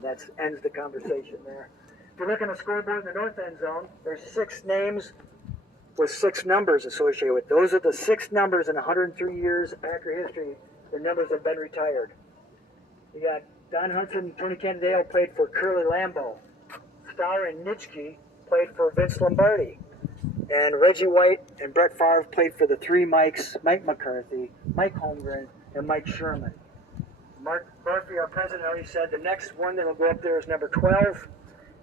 That ends the conversation there. If you look on the scoreboard in the north end zone, there's 6 names with 6 numbers associated with. Those are the 6 numbers in 103 years of Packer history. The numbers have been retired. You got Don Hudson and Tony Cannondale played for Curly Lambeau. Starr and Nitschke played for Vince Lombardi. And Reggie White and Brett Favre played for the 3 Mikes, Mike McCarthy, Mike Holmgren, and Mike Sherman. Mark Murphy, our president, already said the next one that will go up there is number 12.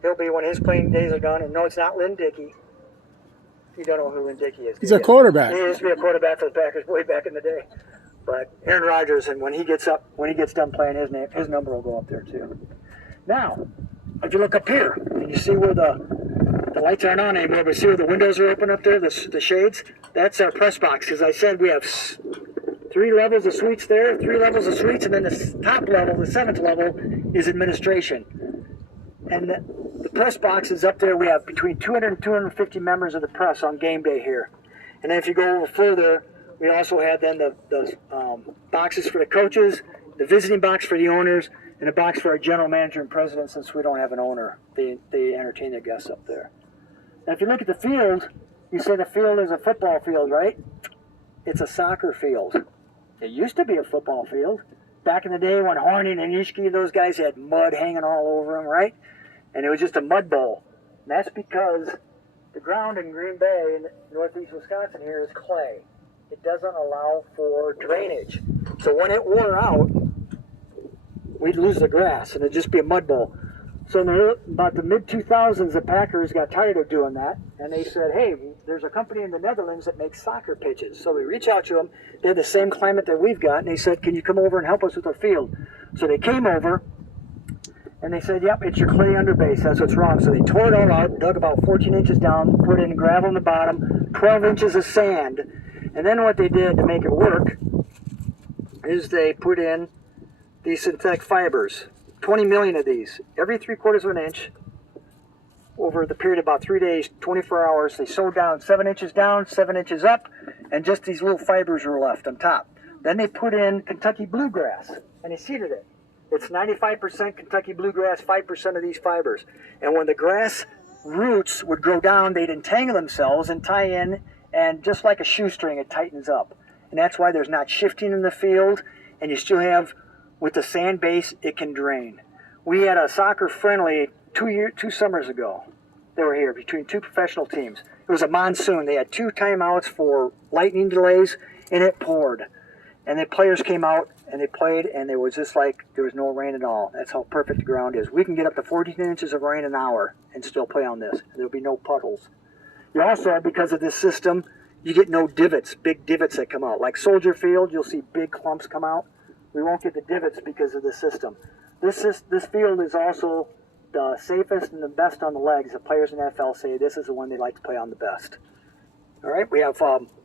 He'll be when his playing days are done. And no, it's not Lynn Dickey. You don't know who Lynn Dickey is. He's a quarterback. He used to be a quarterback for the Packers way back in the day. But Aaron Rodgers, and when he gets done playing, his number will go up there too. Now, if you look up here, and you see where the lights aren't on anymore, but see where the windows are open up there, the shades? That's our press box. As I said, we have 3 levels of suites there, 3 levels of suites, and then the top level, the 7th level, is administration. And the press box is up there. We have between 200 and 250 members of the press on game day here. And then if you go over further, we also have then the boxes for the coaches, the visiting box for the owners, and a box for our general manager and president since we don't have an owner. They entertain their guests up there. Now if you look at the field, you say the field is a football field, right? It's a soccer field. It used to be a football field. Back in the day when Horning and Nitschke, those guys had mud hanging all over them, right? And it was just a mud bowl. And that's because the ground in Green Bay in northeast Wisconsin here is clay. It doesn't allow for drainage. So when it wore out, we'd lose the grass and it'd just be a mud bowl. So in about the mid-2000s, the Packers got tired of doing that, and they said, hey, there's a company in the Netherlands that makes soccer pitches. So we reach out to them. They had the same climate that we've got, and they said, can you come over and help us with our field? So they came over, and they said, yep, it's your clay underbase. That's what's wrong. So they tore it all out, dug about 14 inches down, put in gravel in the bottom, 12 inches of sand. And then what they did to make it work is they put in these synthetic fibers, 20 million of these, every 3/4 of an inch over the period of about 3 days, 24 hours. They sewed down 7 inches up, and just these little fibers were left on top. Then they put in Kentucky bluegrass, and they seeded it. It's 95% Kentucky bluegrass, 5% of these fibers. And when the grass roots would grow down, they'd entangle themselves and tie in, and just like a shoestring, it tightens up. And that's why there's not shifting in the field, and you still have, with the sand base, it can drain. We had a soccer friendly 2 summers ago. They were here between 2 professional teams. It was a monsoon. They had 2 timeouts for lightning delays, and it poured. And the players came out and they played, and it was just like there was no rain at all. That's how perfect the ground is. We can get up to 14 inches of rain an hour and still play on this. There'll be no puddles. You also, because of this system, you get no divots, big divots that come out. Like Soldier Field, you'll see big clumps come out. We won't get the divots because of this system. This field is also the safest and the best on the legs. The players in the NFL say this is the one they like to play on the best. All right, we have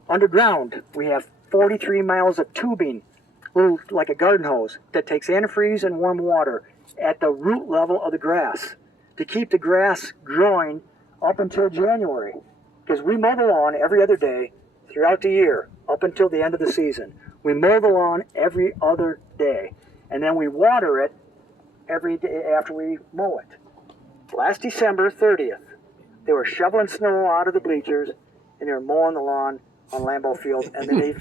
underground. We have 43 miles of tubing, little like a garden hose, that takes antifreeze and warm water at the root level of the grass to keep the grass growing up until January. Because we mow the lawn every other day throughout the year up until the end of the season. We mow the lawn every other day, and then we water it every day after we mow it. Last December 30th, they were shoveling snow out of the bleachers, and they were mowing the lawn on Lambeau Field, and then they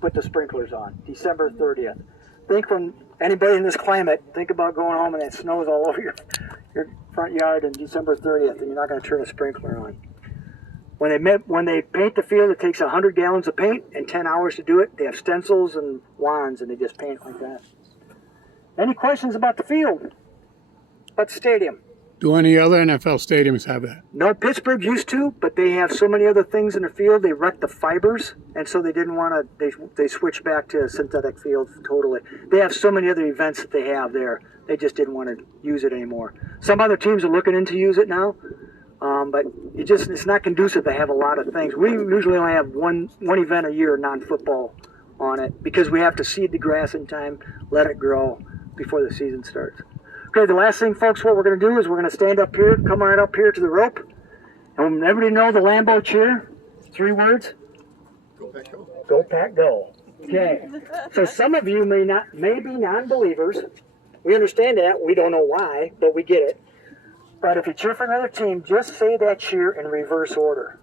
put the sprinklers on. December 30th. Think when anybody in this climate, think about going home and that snow's all over your front yard on December 30th, and you're not going to turn a sprinkler on. When they paint the field, it takes 100 gallons of paint and 10 hours to do it. They have stencils and wands, and they just paint like that. Any questions about the field? About the stadium? Do any other NFL stadiums have that? No, Pittsburgh used to, but they have so many other things in the field. They wrecked the fibers, and so they didn't want to. They switched back to synthetic fields totally. They have so many other events that they have there. They just didn't want to use it anymore. Some other teams are looking into use it now. But it's not conducive to have a lot of things. We usually only have one event a year, non-football, on it because we have to seed the grass in time, let it grow before the season starts. Okay, the last thing, folks, what we're going to do is we're going to stand up here, come right up here to the rope, and everybody know the Lambeau cheer? 3 words? Go Pack Go. Go Pack Go. Okay, so some of you may be non-believers, We understand that. We don't know why, but we get it. But if you cheer for another team, just say that cheer in reverse order.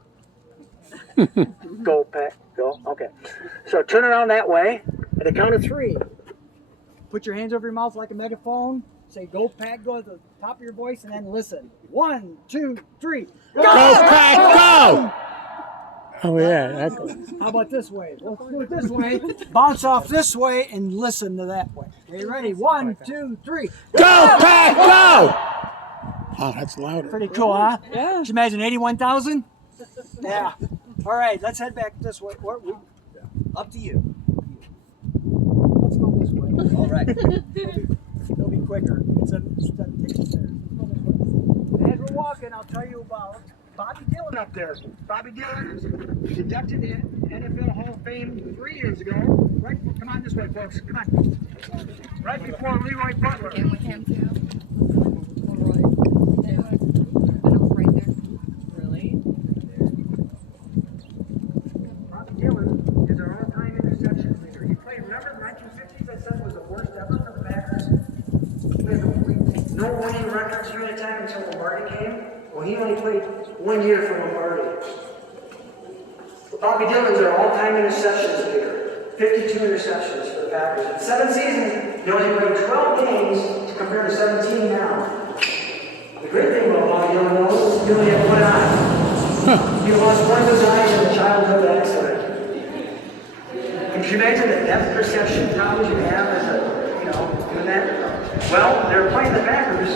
Go, Pack, go. Okay. So turn around that way at the count of 3. Put your hands over your mouth like a megaphone. Say, go, Pack, go at the top of your voice, and then listen. 1, 2, 3. Go, Pack, go! Oh, yeah. That's How about this way? Let's do it this way. Bounce off this way and listen to that way. Okay, ready? 1, 2, 3. Go, Pack, go! Oh, that's louder. Pretty cool, huh? Yeah. Did you imagine 81,000? Yeah. All right, let's head back this way. Up to you. Let's go this way. All right. It'll be quicker instead of taking the stairs. Let's go this way. As we're walking, I'll tell you about Bobby Dillon up there. Bobby Dillon was inducted in NFL Hall of Fame 3 years ago. Right, come on this way, folks. Come on. Right before Leroy Butler. And with him too. Yeah. And I was right there. Really? Bobby Dillon is our all-time interception leader. He played, remember the 1950s I said was the worst ever for the Packers? We had no winning records during the time until Lombardi came. Well, he only played 1 year for Lombardi. Bobby Dillon's our all-time interceptions leader. 52 interceptions for the Packers. In 7 seasons, he only played 12 games to compare to 17 now. The great thing about Bobby Dillon, though, he only had one eye. He lost one of his eyes in a childhood accident. Can you imagine the depth perception problems you have as a, doing that? Well, they're playing the Packers,